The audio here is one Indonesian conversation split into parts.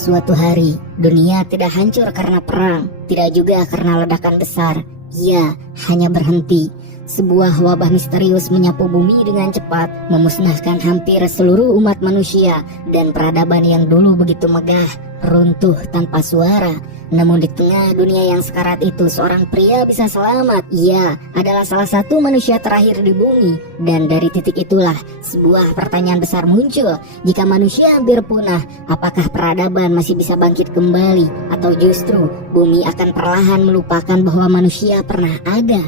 Suatu hari, dunia tidak hancur karena perang, tidak juga karena ledakan besar. Ia hanya berhenti. Sebuah wabah misterius menyapu bumi dengan cepat, memusnahkan hampir seluruh umat manusia, dan peradaban yang dulu begitu megah runtuh tanpa suara. Namun di tengah dunia yang sekarat itu, seorang pria bisa selamat. Ia adalah salah satu manusia terakhir di bumi. Dan dari titik itulah sebuah pertanyaan besar muncul. Jika manusia hampir punah, apakah peradaban masih bisa bangkit kembali? Atau justru bumi akan perlahan melupakan bahwa manusia pernah ada?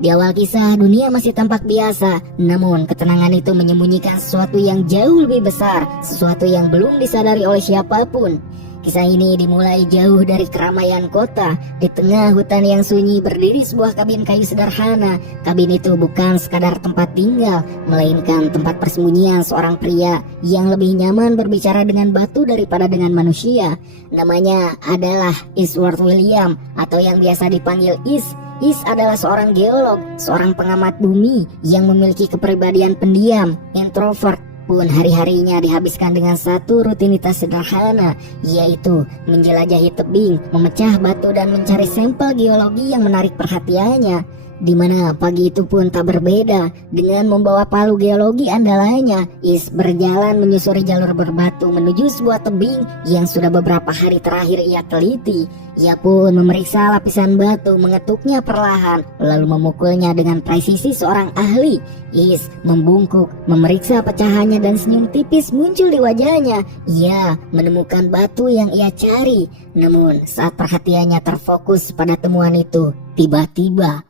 Di awal kisah, dunia masih tampak biasa, namun ketenangan itu menyembunyikan sesuatu yang jauh lebih besar, sesuatu yang belum disadari oleh siapapun. Kisah ini dimulai jauh dari keramaian kota. Di tengah hutan yang sunyi berdiri sebuah kabin kayu sederhana. Kabin itu bukan sekadar tempat tinggal, melainkan tempat persembunyian seorang pria yang lebih nyaman berbicara dengan batu daripada dengan manusia. Namanya adalah Isworth William, atau yang biasa dipanggil Is. Is adalah seorang geolog, seorang pengamat bumi yang memiliki kepribadian pendiam, introvert. Pun hari-harinya dihabiskan dengan satu rutinitas sederhana, yaitu menjelajahi tebing, memecah batu dan mencari sampel geologi yang menarik perhatiannya. Di mana pagi itu pun tak berbeda. Dengan membawa palu geologi andalannya, Is berjalan menyusuri jalur berbatu menuju sebuah tebing yang sudah beberapa hari terakhir ia teliti. Ia pun memeriksa lapisan batu, mengetuknya perlahan, lalu memukulnya dengan presisi seorang ahli. Is membungkuk, memeriksa pecahannya, dan senyum tipis muncul di wajahnya. Ia menemukan batu yang ia cari. Namun saat perhatiannya terfokus pada temuan itu, tiba-tiba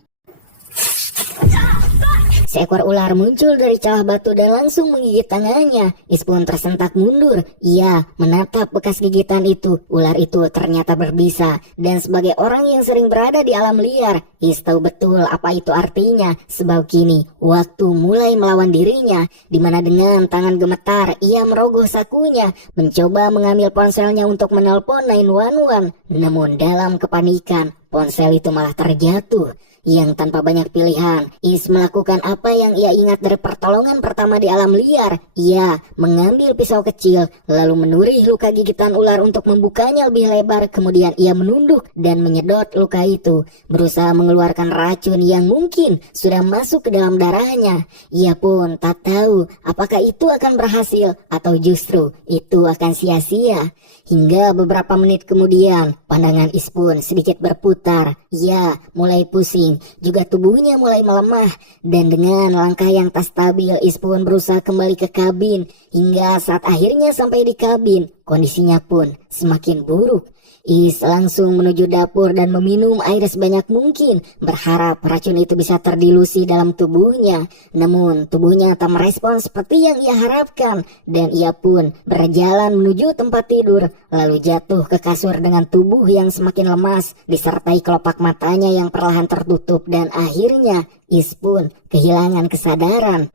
seekor ular muncul dari celah batu dan langsung menggigit tangannya. Is pun tersentak mundur. Ia menatap bekas gigitan itu. Ular itu ternyata berbisa. Dan sebagai orang yang sering berada di alam liar, Is tahu betul apa itu artinya. Sebab kini waktu mulai melawan dirinya, di mana dengan tangan gemetar ia merogoh sakunya, mencoba mengambil ponselnya untuk menelpon 911. Namun dalam kepanikan, ponsel itu malah terjatuh. Yang tanpa banyak pilihan, Is melakukan apa yang ia ingat dari pertolongan pertama di alam liar. Ia mengambil pisau kecil, lalu menurih luka gigitan ular untuk membukanya lebih lebar. Kemudian ia menunduk dan menyedot luka itu, berusaha mengeluarkan racun yang mungkin sudah masuk ke dalam darahnya. Ia pun tak tahu apakah itu akan berhasil atau justru itu akan sia-sia. Hingga beberapa menit kemudian, pandangan Is pun sedikit berputar. Ia mulai pusing, juga tubuhnya mulai melemah. Dan dengan langkah yang tak stabil, Is pun berusaha kembali ke kabin. Hingga saat akhirnya sampai di kabin, kondisinya pun semakin buruk. Is langsung menuju dapur dan meminum air sebanyak mungkin, berharap racun itu bisa terdilusi dalam tubuhnya. Namun tubuhnya tak merespon seperti yang ia harapkan, dan ia pun berjalan menuju tempat tidur, lalu jatuh ke kasur dengan tubuh yang semakin lemas, disertai kelopak matanya yang perlahan tertutup, dan akhirnya Is pun kehilangan kesadaran.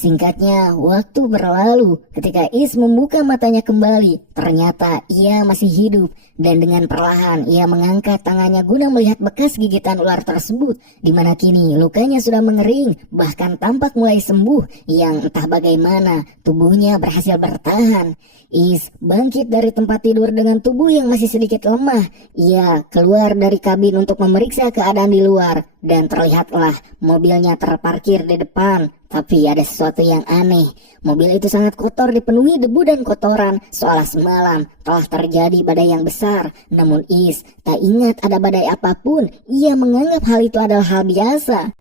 Singkatnya, waktu berlalu. Ketika Is membuka matanya kembali, ternyata ia masih hidup. Dan dengan perlahan, ia mengangkat tangannya guna melihat bekas gigitan ular tersebut, di mana kini lukanya sudah mengering, bahkan tampak mulai sembuh. Yang entah bagaimana, tubuhnya berhasil bertahan. Is bangkit dari tempat tidur dengan tubuh yang masih sedikit lemah. Ia keluar dari kabin untuk memeriksa keadaan di luar, dan terlihatlah mobilnya terparkir di depan. Tapi ada sesuatu yang aneh. Mobil itu sangat kotor, dipenuhi debu dan kotoran, seolah semalam telah terjadi badai yang besar. Namun Is tak ingat ada badai apapun. Ia menganggap hal itu adalah hal biasa.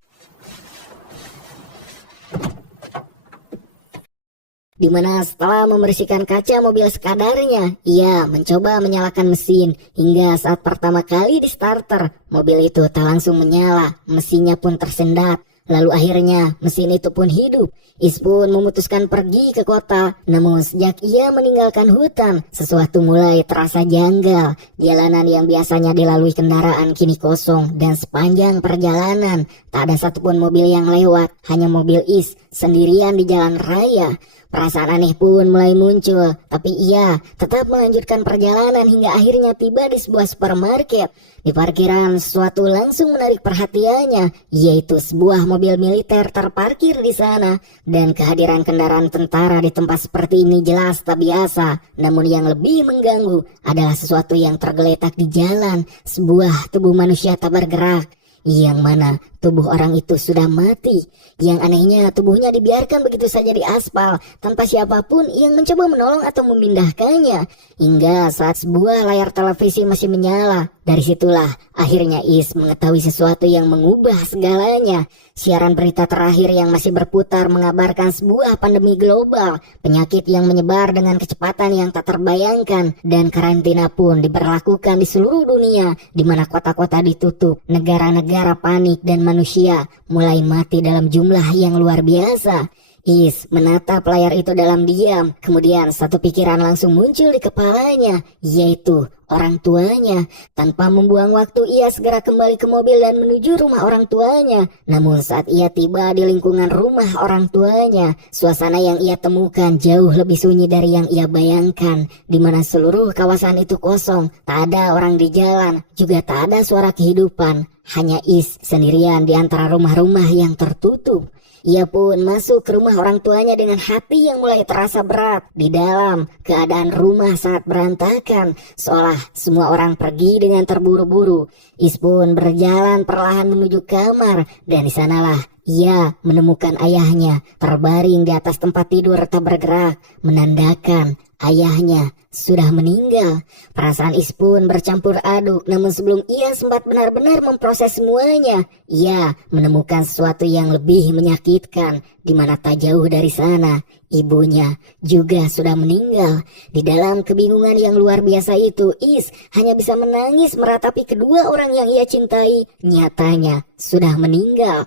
Dimana setelah membersihkan kaca mobil sekadarnya, ia mencoba menyalakan mesin. Hingga saat pertama kali di starter, mobil itu tak langsung menyala. Mesinnya pun tersendat. Lalu akhirnya mesin itu pun hidup. Is pun memutuskan pergi ke kota. Namun sejak ia meninggalkan hutan, sesuatu mulai terasa janggal. Jalanan yang biasanya dilalui kendaraan kini kosong, dan sepanjang perjalanan tak ada satupun mobil yang lewat. Hanya mobil Is sendirian di jalan raya. Perasaan aneh pun mulai muncul, tapi ia tetap melanjutkan perjalanan hingga akhirnya tiba di sebuah supermarket. Di parkiran, sesuatu langsung menarik perhatiannya, yaitu sebuah mobil militer terparkir di sana. Dan kehadiran kendaraan tentara di tempat seperti ini jelas tak biasa. Namun yang lebih mengganggu adalah sesuatu yang tergeletak di jalan, sebuah tubuh manusia tak bergerak. Yang mana tubuh orang itu sudah mati. Yang anehnya tubuhnya dibiarkan begitu saja di aspal tanpa siapapun yang mencoba menolong atau memindahkannya. Hingga saat sebuah layar televisi masih menyala. Dari situlah akhirnya Is mengetahui sesuatu yang mengubah segalanya. Siaran berita terakhir yang masih berputar mengabarkan sebuah pandemi global, penyakit yang menyebar dengan kecepatan yang tak terbayangkan, dan karantina pun diberlakukan di seluruh dunia, di mana kota-kota ditutup, negara-negara panik, dan manusia mulai mati dalam jumlah yang luar biasa. Is menatap layar itu dalam diam. Kemudian satu pikiran langsung muncul di kepalanya, yaitu orang tuanya. Tanpa membuang waktu, ia segera kembali ke mobil dan menuju rumah orang tuanya. Namun saat ia tiba di lingkungan rumah orang tuanya, suasana yang ia temukan jauh lebih sunyi dari yang ia bayangkan, di mana seluruh kawasan itu kosong, tak ada orang di jalan, juga tak ada suara kehidupan. Hanya Is sendirian di antara rumah-rumah yang tertutup. Ia pun masuk ke rumah orang tuanya dengan hati yang mulai terasa berat. Di dalam, keadaan rumah sangat berantakan, seolah semua orang pergi dengan terburu-buru. Is pun berjalan perlahan menuju kamar, dan di sanalah ia menemukan ayahnya terbaring di atas tempat tidur tak bergerak, menandakan ayahnya sudah meninggal. Perasaan Is pun bercampur aduk, namun sebelum ia sempat benar-benar memproses semuanya, ia menemukan sesuatu yang lebih menyakitkan, di mana tak jauh dari sana, ibunya juga sudah meninggal. Di dalam kebingungan yang luar biasa itu, Is hanya bisa menangis meratapi kedua orang yang ia cintai, nyatanya sudah meninggal.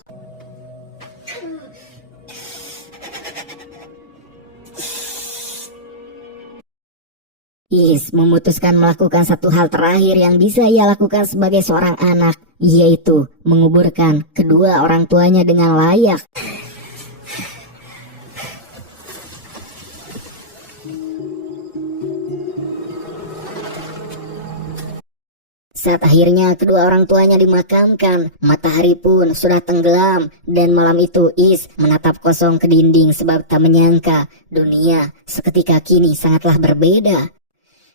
Is memutuskan melakukan satu hal terakhir yang bisa ia lakukan sebagai seorang anak, yaitu menguburkan kedua orang tuanya dengan layak. Saat akhirnya kedua orang tuanya dimakamkan, matahari pun sudah tenggelam, dan malam itu Is menatap kosong ke dinding sebab tak menyangka dunia seketika kini sangatlah berbeda.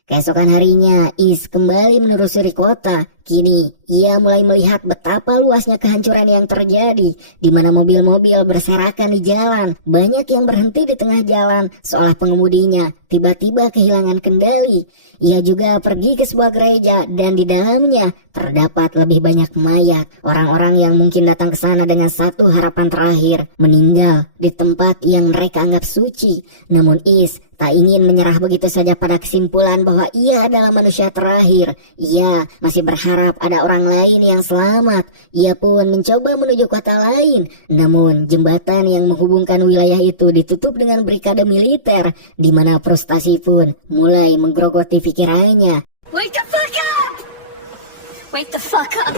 Keesokan harinya, Is kembali menelusuri kota. Kini, ia mulai melihat betapa luasnya kehancuran yang terjadi, di mana mobil-mobil berserakan di jalan. Banyak yang berhenti di tengah jalan, seolah pengemudinya tiba-tiba kehilangan kendali. Ia juga pergi ke sebuah gereja, dan di dalamnya terdapat lebih banyak mayat. Orang-orang yang mungkin datang ke sana dengan satu harapan terakhir, meninggal di tempat yang mereka anggap suci. Namun Is tak ingin menyerah begitu saja pada kesimpulan bahwa ia adalah manusia terakhir. Ia masih berharap ada orang lain yang selamat. Ia pun mencoba menuju kota lain. Namun jembatan yang menghubungkan wilayah itu ditutup dengan brigade militer, di mana frustasi pun mulai menggerogoti pikirannya. Wake the fuck up! Wake the fuck up!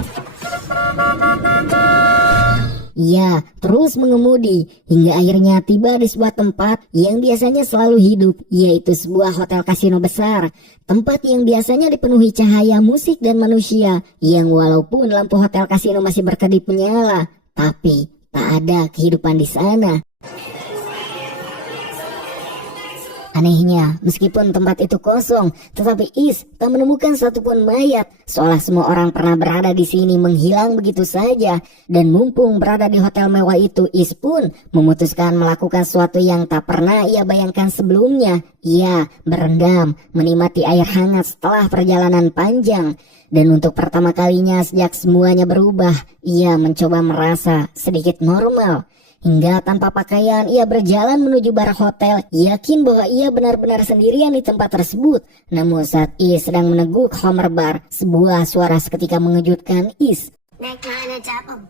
Ia terus mengemudi hingga akhirnya tiba di sebuah tempat yang biasanya selalu hidup, yaitu sebuah hotel kasino besar. Tempat yang biasanya dipenuhi cahaya musik dan manusia, yang walaupun lampu hotel kasino masih berkedip menyala, tapi tak ada kehidupan di sana. Anehnya, meskipun tempat itu kosong, tetapi Is tak menemukan satupun mayat, seolah semua orang pernah berada di sini menghilang begitu saja. Dan mumpung berada di hotel mewah itu, Is pun memutuskan melakukan sesuatu yang tak pernah ia bayangkan sebelumnya. Ia berendam, menikmati air hangat setelah perjalanan panjang. Dan untuk pertama kalinya sejak semuanya berubah, ia mencoba merasa sedikit normal. Hingga tanpa pakaian ia berjalan menuju bar hotel, yakin bahwa ia benar-benar sendirian di tempat tersebut. Namun saat Is sedang meneguk Homer Bar, sebuah suara seketika mengejutkan Is. Naik mana capem?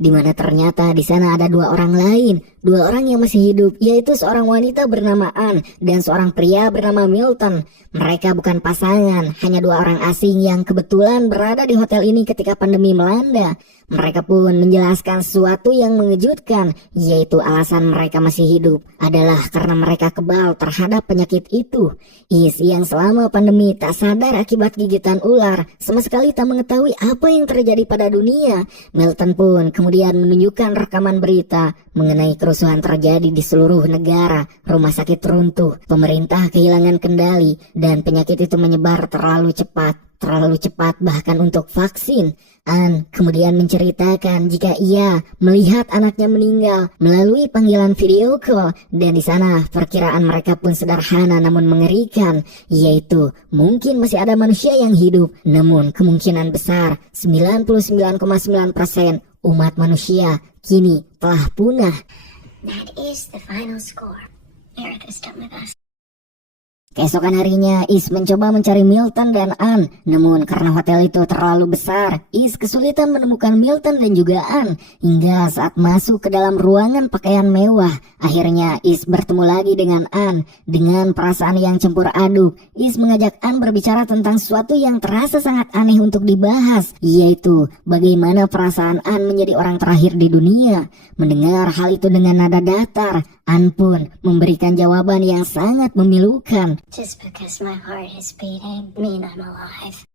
Di mana ternyata di sana ada dua orang lain. dua orang yang masih hidup, yaitu seorang wanita bernama Anne dan seorang pria bernama Milton. Mereka bukan pasangan, hanya dua orang asing yang kebetulan berada di hotel ini ketika pandemi melanda. Mereka pun menjelaskan sesuatu yang mengejutkan, yaitu alasan mereka masih hidup adalah karena mereka kebal terhadap penyakit itu. Is yang selama pandemi tak sadar akibat gigitan ular, sama sekali tak mengetahui apa yang terjadi pada dunia. Milton pun kemudian menunjukkan rekaman berita mengenai kerusuhan terjadi di seluruh negara, rumah sakit runtuh, pemerintah kehilangan kendali, dan penyakit itu menyebar terlalu cepat bahkan untuk vaksin. Anne kemudian menceritakan jika ia melihat anaknya meninggal melalui panggilan video call, dan di sana perkiraan mereka pun sederhana namun mengerikan, yaitu mungkin masih ada manusia yang hidup, namun kemungkinan besar 99,9% umat manusia kini telah punah. That is the final score. Earth is done with us. Keesokan harinya, Is mencoba mencari Milton dan Anne. Namun karena hotel itu terlalu besar, Is kesulitan menemukan Milton dan juga Anne. Hingga saat masuk ke dalam ruangan pakaian mewah, akhirnya Is bertemu lagi dengan Anne. Dengan perasaan yang campur aduk, Is mengajak Anne berbicara tentang sesuatu yang terasa sangat aneh untuk dibahas, yaitu bagaimana perasaan Anne menjadi orang terakhir di dunia. Mendengar hal itu dengan nada datar, Anne pun memberikan jawaban yang sangat memilukan. Just because my heart is beating mean I'm alive.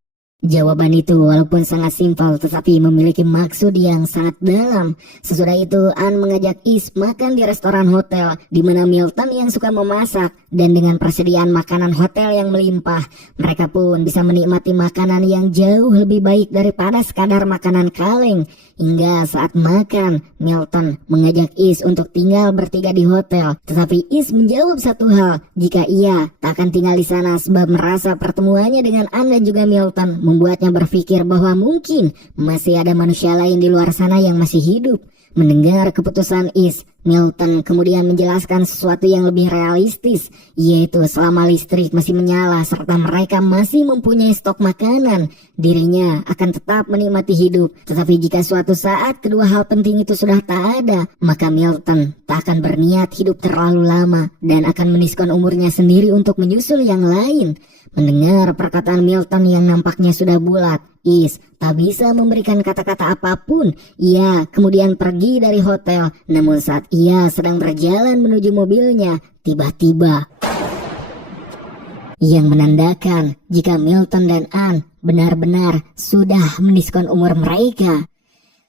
Jawaban itu walaupun sangat simpel tetapi memiliki maksud yang sangat dalam. Sesudah itu Anne mengajak Is makan di restoran hotel di mana Milton yang suka memasak, dan dengan persediaan makanan hotel yang melimpah, mereka pun bisa menikmati makanan yang jauh lebih baik daripada sekadar makanan kaleng. Hingga saat makan, Milton mengajak Is untuk tinggal bertiga di hotel, tetapi Is menjawab satu hal, jika ia tak akan tinggal di sana sebab merasa pertemuannya dengan Anne dan juga Milton membuatnya berpikir bahwa mungkin masih ada manusia lain di luar sana yang masih hidup. Mendengar keputusan Is, Milton kemudian menjelaskan sesuatu yang lebih realistis, yaitu selama listrik masih menyala serta mereka masih mempunyai stok makanan, dirinya akan tetap menikmati hidup. Tetapi jika suatu saat kedua hal penting itu sudah tak ada, maka Milton tak akan berniat hidup terlalu lama dan akan meniskon umurnya sendiri untuk menyusul yang lain. Mendengar perkataan Milton yang nampaknya sudah bulat, Is tak bisa memberikan kata-kata apapun. Ia kemudian pergi dari hotel, namun saat ia sedang berjalan menuju mobilnya, tiba-tiba yang menandakan jika Milton dan Anne benar-benar sudah meniskon umur mereka.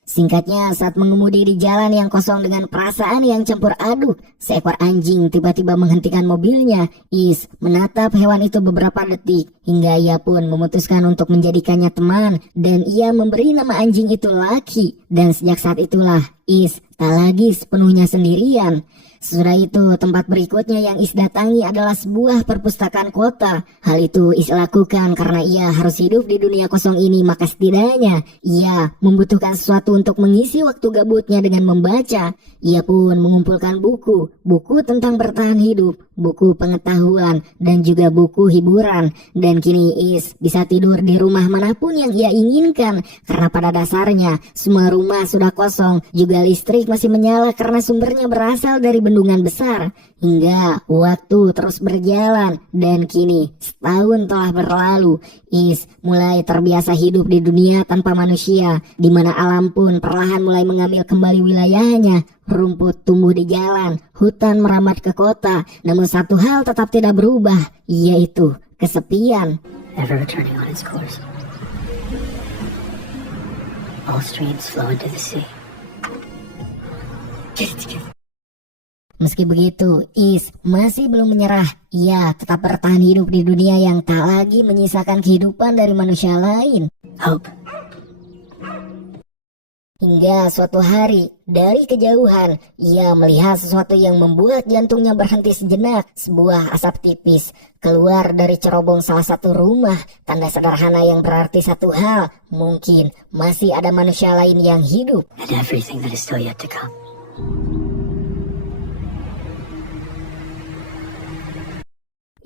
Singkatnya, saat mengemudi di jalan yang kosong dengan perasaan yang campur aduk, seekor anjing tiba-tiba menghentikan mobilnya. Is menatap hewan itu beberapa detik, hingga ia pun memutuskan untuk menjadikannya teman, dan ia memberi nama anjing itu Lucky. Dan sejak saat itulah, Is tak lagi sepenuhnya sendirian. Sesudah itu, tempat berikutnya yang Is datangi adalah sebuah perpustakaan kota. Hal itu Is lakukan karena ia harus hidup di dunia kosong ini, maka setidaknya ia membutuhkan sesuatu untuk mengisi waktu gabutnya dengan membaca. Ia pun mengumpulkan buku tentang bertahan hidup, buku pengetahuan, dan juga buku hiburan. Dan kini Is bisa tidur di rumah manapun yang ia inginkan, karena pada dasarnya semua rumah sudah kosong, juga listrik masih menyala karena sumbernya berasal dari bendungan besar. Hingga waktu terus berjalan, dan kini setahun telah berlalu. Is mulai terbiasa hidup di dunia tanpa manusia, di mana alam pun perlahan mulai mengambil kembali wilayahnya. Rumput tumbuh di jalan, hutan merambat ke kota, namun satu hal tetap tidak berubah, yaitu kesepian. Ever returning on its course. All streams flow into the sea. Get it together. Meski begitu, Is masih belum menyerah. Ia tetap bertahan hidup di dunia yang tak lagi menyisakan kehidupan dari manusia lain. Hope. Hingga suatu hari, dari kejauhan, ia melihat sesuatu yang membuat jantungnya berhenti sejenak. Sebuah asap tipis keluar dari cerobong salah satu rumah. Tanda sederhana yang berarti satu hal, mungkin masih ada manusia lain yang hidup. And everything that is still yet to come.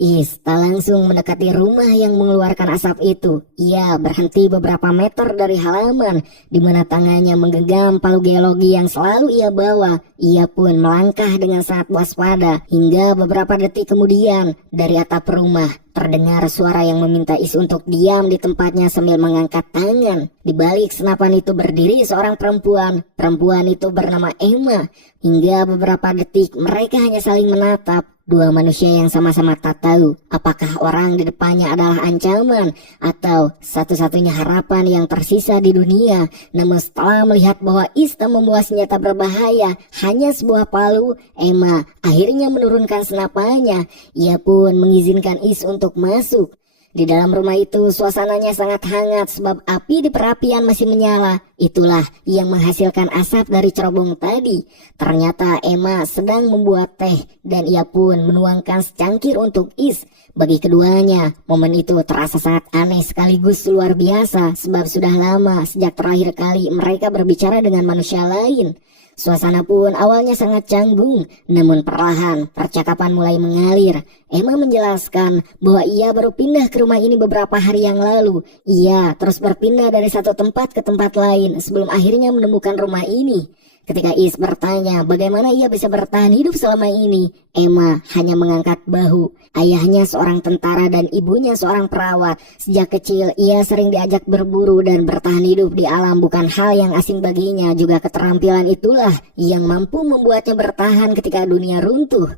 Is tak langsung mendekati rumah yang mengeluarkan asap itu. Ia berhenti beberapa meter dari halaman, di mana tangannya menggenggam palu geologi yang selalu ia bawa. Ia pun melangkah dengan sangat waspada, hingga beberapa detik kemudian, dari atap rumah, terdengar suara yang meminta Is untuk diam di tempatnya sambil mengangkat tangan. Di balik senapan itu berdiri seorang perempuan. Perempuan itu bernama Emma. Hingga beberapa detik mereka hanya saling menatap. Dua manusia yang sama-sama tak tahu apakah orang di depannya adalah ancaman atau satu-satunya harapan yang tersisa di dunia. Namun setelah melihat bahwa Is tak membawa senjata berbahaya, hanya sebuah palu, Emma akhirnya menurunkan senapannya. Ia pun mengizinkan Is untuk masuk. Di dalam rumah itu suasananya sangat hangat sebab api di perapian masih menyala. Itulah yang menghasilkan asap dari cerobong tadi. Ternyata Emma sedang membuat teh dan ia pun menuangkan secangkir untuk Is. Bagi keduanya, momen itu terasa sangat aneh sekaligus luar biasa sebab sudah lama sejak terakhir kali mereka berbicara dengan manusia lain. Suasana pun awalnya sangat canggung, namun perlahan percakapan mulai mengalir. Emma menjelaskan bahwa ia baru pindah ke rumah ini beberapa hari yang lalu. Ia terus berpindah dari satu tempat ke tempat lain sebelum akhirnya menemukan rumah ini. Ketika Is bertanya bagaimana ia bisa bertahan hidup selama ini, Emma hanya mengangkat bahu. Ayahnya seorang tentara dan ibunya seorang perawat. Sejak kecil ia sering diajak berburu dan bertahan hidup di alam bukan hal yang asing baginya. Juga keterampilan itulah yang mampu membuatnya bertahan ketika dunia runtuh.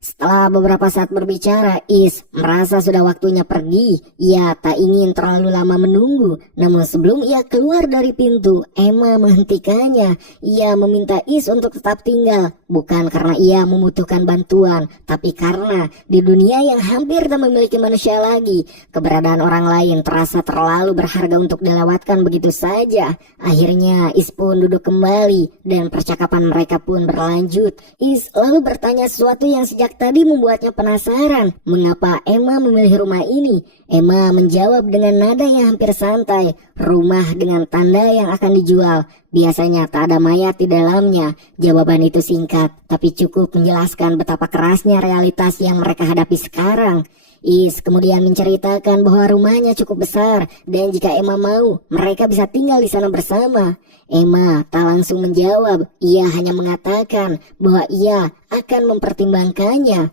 Setelah beberapa saat berbicara, Is merasa sudah waktunya pergi. Ia tak ingin terlalu lama menunggu. Namun sebelum ia keluar dari pintu, Emma menghentikannya. Ia meminta Is untuk tetap tinggal. Bukan karena ia membutuhkan bantuan, tapi karena di dunia yang hampir tak memiliki manusia lagi, keberadaan orang lain terasa terlalu berharga untuk dilewatkan begitu saja. Akhirnya Is pun duduk kembali dan percakapan mereka pun berlanjut. Is lalu bertanya sesuatu yang sejak tadi membuatnya penasaran, mengapa Emma memilih rumah ini. Emma menjawab dengan nada yang hampir santai, rumah dengan tanda yang akan dijual. Biasanya tak ada mayat di dalamnya. Jawaban itu singkat, tapi cukup menjelaskan betapa kerasnya realitas yang mereka hadapi sekarang. Is kemudian menceritakan bahwa rumahnya cukup besar dan jika Emma mau, mereka bisa tinggal di sana bersama. Emma tak langsung menjawab, ia hanya mengatakan bahwa ia akan mempertimbangkannya.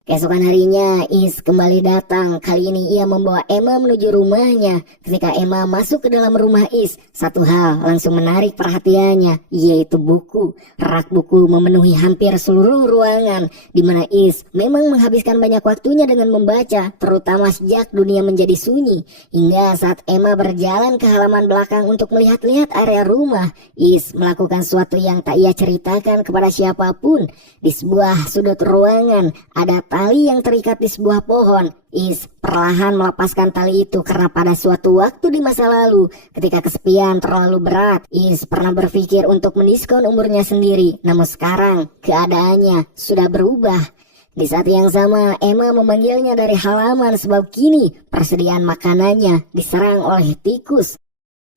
Keesokan harinya, Is kembali datang. Kali ini ia membawa Emma menuju rumahnya. Ketika Emma masuk ke dalam rumah Is, satu hal langsung menarik perhatiannya, yaitu buku. Rak buku memenuhi hampir seluruh ruangan, di mana Is memang menghabiskan banyak waktunya dengan membaca, terutama sejak dunia menjadi sunyi. Hingga saat Emma berjalan ke halaman belakang untuk melihat-lihat area rumah, Is melakukan sesuatu yang tak ia ceritakan kepada siapapun. Di sebuah sudut ruangan, ada tali yang terikat di sebuah pohon. Is perlahan melepaskan tali itu karena pada suatu waktu di masa lalu, ketika kesepian terlalu berat, Is pernah berpikir untuk mendiskon umurnya sendiri. Namun sekarang keadaannya sudah berubah. Di saat yang sama, Emma memanggilnya dari halaman sebab kini persediaan makanannya diserang oleh tikus.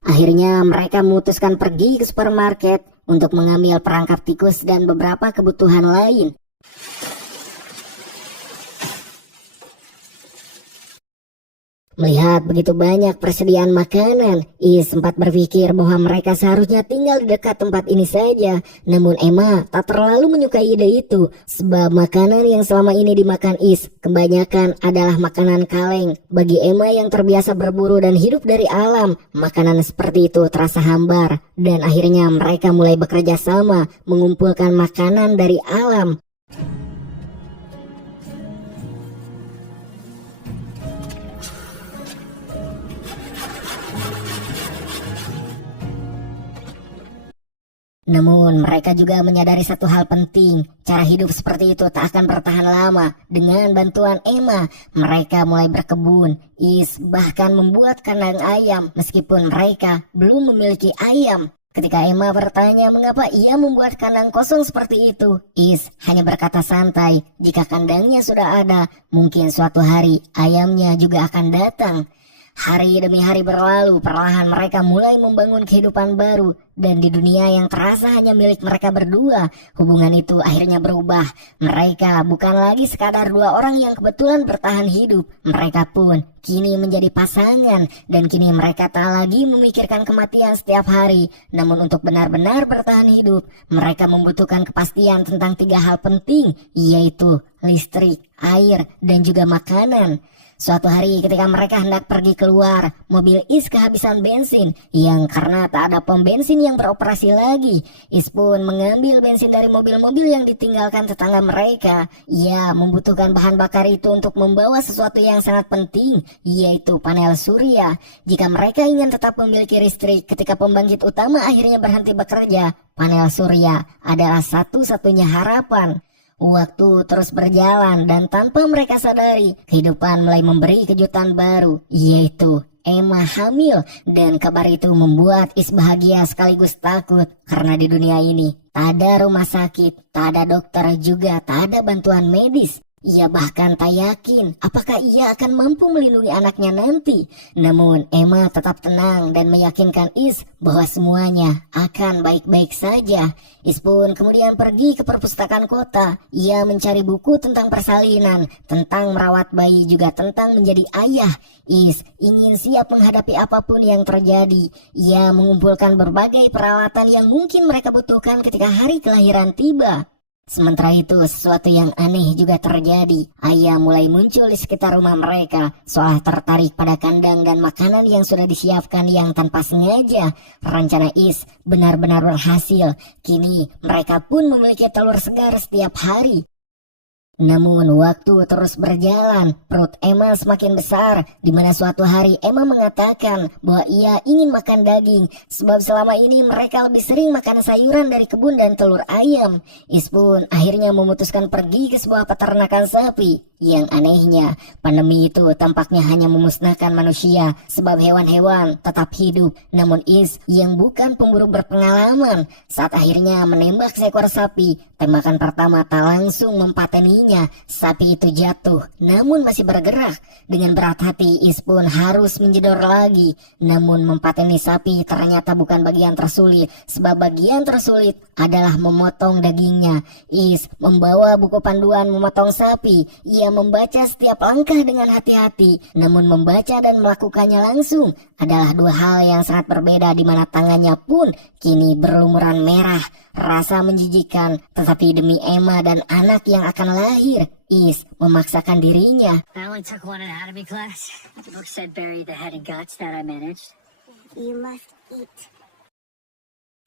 Akhirnya mereka memutuskan pergi ke supermarket untuk mengambil perangkap tikus dan beberapa kebutuhan lain. Melihat begitu banyak persediaan makanan, Is sempat berpikir bahwa mereka seharusnya tinggal di dekat tempat ini saja. Namun Emma tak terlalu menyukai ide itu, sebab makanan yang selama ini dimakan Is kebanyakan adalah makanan kaleng. Bagi Emma yang terbiasa berburu dan hidup dari alam, makanan seperti itu terasa hambar. Dan akhirnya mereka mulai bekerja sama mengumpulkan makanan dari alam. Namun mereka juga menyadari satu hal penting, cara hidup seperti itu tak akan bertahan lama. Dengan bantuan Emma, mereka mulai berkebun. Is bahkan membuat kandang ayam meskipun mereka belum memiliki ayam. Ketika Emma bertanya mengapa ia membuat kandang kosong seperti itu, Is hanya berkata santai, jika kandangnya sudah ada, mungkin suatu hari ayamnya juga akan datang. Hari demi hari berlalu, perlahan mereka mulai membangun kehidupan baru. Dan di dunia yang terasa hanya milik mereka berdua, hubungan itu akhirnya berubah. Mereka bukan lagi sekadar dua orang yang kebetulan bertahan hidup. Mereka pun kini menjadi pasangan. Dan kini mereka tak lagi memikirkan kematian setiap hari. Namun untuk benar-benar bertahan hidup, mereka membutuhkan kepastian tentang 3 hal penting, yaitu listrik, air, dan juga makanan. Suatu hari ketika mereka hendak pergi keluar, mobil Is kehabisan bensin yang karena tak ada pom bensin yang beroperasi lagi. Is pun mengambil bensin dari mobil-mobil yang ditinggalkan tetangga mereka. Ia membutuhkan bahan bakar itu untuk membawa sesuatu yang sangat penting, yaitu panel surya. Jika mereka ingin tetap memiliki listrik ketika pembangkit utama akhirnya berhenti bekerja, panel surya adalah satu-satunya harapan. Waktu terus berjalan dan tanpa mereka sadari, kehidupan mulai memberi kejutan baru, yaitu Emma hamil. Dan kabar itu membuat Is bahagia sekaligus takut, karena di dunia ini tak ada rumah sakit, tak ada dokter, juga tak ada bantuan medis. Ia bahkan tak yakin apakah ia akan mampu melindungi anaknya nanti. Namun Emma tetap tenang dan meyakinkan Is bahwa semuanya akan baik-baik saja. Is pun kemudian pergi ke perpustakaan kota. Ia mencari buku tentang persalinan, tentang merawat bayi, juga tentang menjadi ayah. Is ingin siap menghadapi apapun yang terjadi. Ia mengumpulkan berbagai peralatan yang mungkin mereka butuhkan ketika hari kelahiran tiba. Sementara itu, sesuatu yang aneh juga terjadi. Ayah mulai muncul di sekitar rumah mereka, seolah tertarik pada kandang dan makanan yang sudah disiapkan yang tanpa sengaja. Rencana Is benar-benar berhasil. Kini mereka pun memiliki telur segar setiap hari. Namun waktu terus berjalan, perut Emma semakin besar, di mana suatu hari Emma mengatakan bahwa ia ingin makan daging, sebab selama ini mereka lebih sering makan sayuran dari kebun dan telur ayam. Is pun akhirnya memutuskan pergi ke sebuah peternakan sapi. Yang anehnya, pandemi itu tampaknya hanya memusnahkan manusia, sebab hewan-hewan tetap hidup. Namun Is yang bukan pemburu berpengalaman, saat akhirnya menembak seekor sapi, tembakan pertama tak langsung mempateninya. Sapi itu jatuh, namun masih bergerak. Dengan berat hati, Is pun harus menjedor lagi. Namun mempateni sapi ternyata bukan bagian tersulit, sebab bagian tersulit adalah memotong dagingnya. Is membawa buku panduan memotong sapi. Ia membaca setiap langkah dengan hati-hati, namun membaca dan melakukannya langsung adalah dua hal yang sangat berbeda, di mana tangannya pun kini berlumuran merah. Rasa menjijikan, tetapi demi Emma dan anak yang akan lahir, Is memaksakan dirinya. I only took one anatomy class. The book said bury the head and guts. That I managed. You must eat.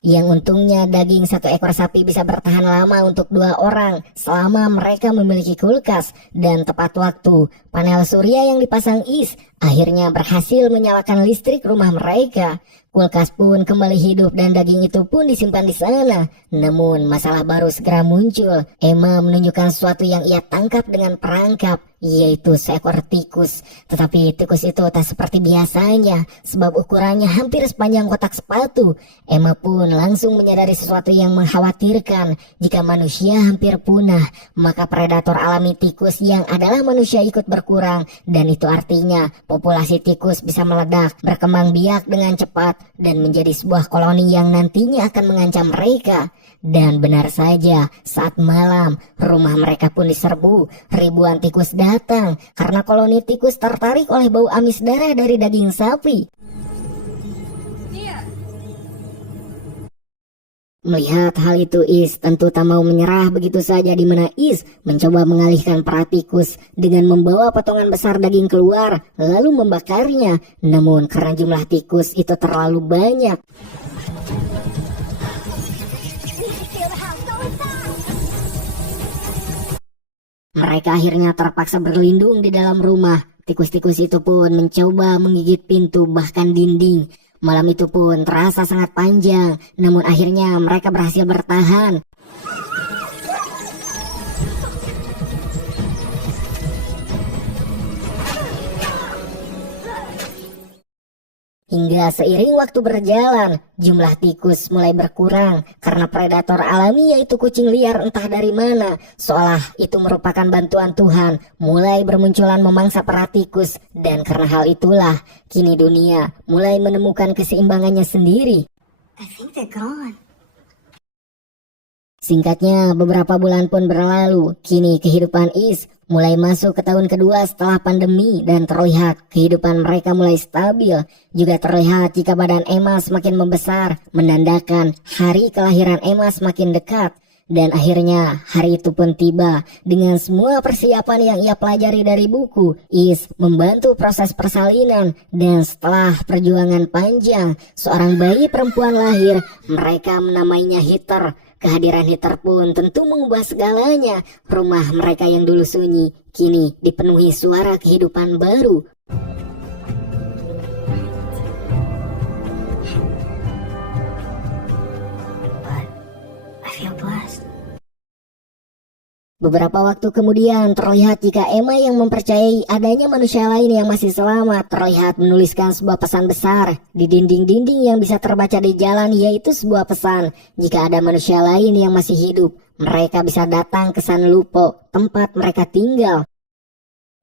Yang untungnya daging satu ekor sapi bisa bertahan lama untuk 2 orang selama mereka memiliki kulkas. Dan tepat waktu, panel surya yang dipasang Is akhirnya berhasil menyalakan listrik rumah mereka. Kulkas pun kembali hidup dan daging itu pun disimpan di sana. Namun masalah baru segera muncul. Emma menunjukkan sesuatu yang ia tangkap dengan perangkap, yaitu seekor tikus. Tetapi tikus itu tak seperti biasanya, sebab ukurannya hampir sepanjang kotak sepatu. Emma pun langsung menyadari sesuatu yang mengkhawatirkan. Jika manusia hampir punah, maka predator alami tikus yang adalah manusia ikut berkurang. Dan itu artinya populasi tikus bisa meledak, berkembang biak dengan cepat, dan menjadi sebuah koloni yang nantinya akan mengancam mereka. Dan benar saja, saat malam, rumah mereka pun diserbu. Ribuan tikus datang karena koloni tikus tertarik oleh bau amis darah dari daging sapi. Melihat hal itu, Is tentu tak mau menyerah begitu saja, di mana Is mencoba mengalihkan para tikus dengan membawa potongan besar daging keluar lalu membakarnya. Namun karena jumlah tikus itu terlalu banyak, mereka akhirnya terpaksa berlindung di dalam rumah. Tikus-tikus itu pun mencoba menggigit pintu bahkan dinding. Malam itu pun terasa sangat panjang, namun akhirnya mereka berhasil bertahan. Hingga seiring waktu berjalan, jumlah tikus mulai berkurang karena predator alami yaitu kucing liar entah dari mana, seolah itu merupakan bantuan Tuhan, mulai bermunculan memangsa para tikus. Dan karena hal itulah, kini dunia mulai menemukan keseimbangannya sendiri. I think they're gone. Singkatnya, beberapa bulan pun berlalu. Kini kehidupan Is mulai masuk ke tahun kedua setelah pandemi dan terlihat kehidupan mereka mulai stabil. Juga terlihat jika badan Emma semakin membesar, menandakan hari kelahiran Emma semakin dekat. Dan akhirnya hari itu pun tiba. Dengan semua persiapan yang ia pelajari dari buku, Is membantu proses persalinan. Dan setelah perjuangan panjang, seorang bayi perempuan lahir. Mereka menamainya Heather. Kehadiran Heather pun tentu mengubah segalanya. Rumah mereka yang dulu sunyi kini dipenuhi suara kehidupan baru. But I feel blessed. Beberapa waktu kemudian terlihat jika Emma yang mempercayai adanya manusia lain yang masih selamat terlihat menuliskan sebuah pesan besar di dinding-dinding yang bisa terbaca di jalan, yaitu sebuah pesan jika ada manusia lain yang masih hidup, mereka bisa datang ke San Lupo, tempat mereka tinggal.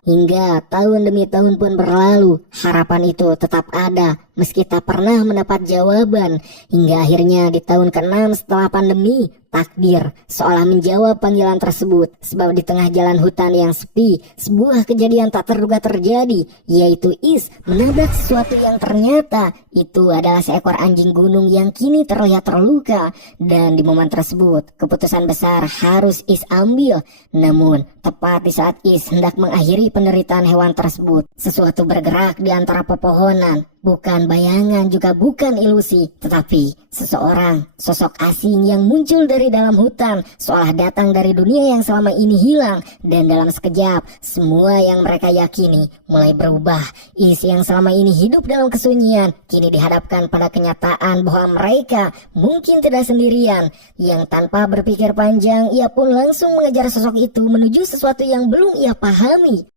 Hingga tahun demi tahun pun berlalu, harapan itu tetap ada meski tak pernah mendapat jawaban. Hingga akhirnya di tahun ke-6 setelah pandemi, takdir seolah menjawab panggilan tersebut. Sebab di tengah jalan hutan yang sepi, sebuah kejadian tak terduga terjadi, yaitu Is menabrak sesuatu yang ternyata itu adalah seekor anjing gunung yang kini terlihat terluka. Dan di momen tersebut, keputusan besar harus Is ambil. Namun, tepat di saat Is hendak mengakhiri penderitaan hewan tersebut, sesuatu bergerak di antara pepohonan. Bukan bayangan juga bukan ilusi, tetapi seseorang, sosok asing yang muncul dari dalam hutan, seolah datang dari dunia yang selama ini hilang. Dan dalam sekejap, semua yang mereka yakini mulai berubah. Is yang selama ini hidup dalam kesunyian, kini dihadapkan pada kenyataan bahwa mereka mungkin tidak sendirian. Yang tanpa berpikir panjang, ia pun langsung mengejar sosok itu menuju sesuatu yang belum ia pahami.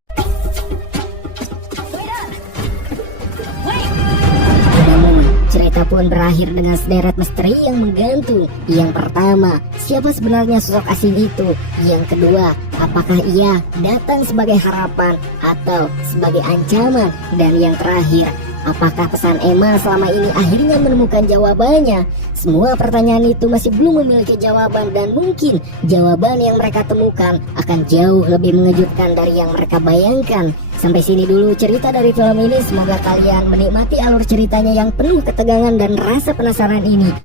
Cerita pun berakhir dengan sederet misteri yang menggantung. Yang pertama, siapa sebenarnya sosok asing itu? Yang kedua, apakah ia datang sebagai harapan atau sebagai ancaman? Dan yang terakhir, apakah pesan Emma selama ini akhirnya menemukan jawabannya? Semua pertanyaan itu masih belum memiliki jawaban, dan mungkin jawaban yang mereka temukan akan jauh lebih mengejutkan dari yang mereka bayangkan. Sampai sini dulu cerita dari film ini. Semoga kalian menikmati alur ceritanya yang penuh ketegangan dan rasa penasaran ini.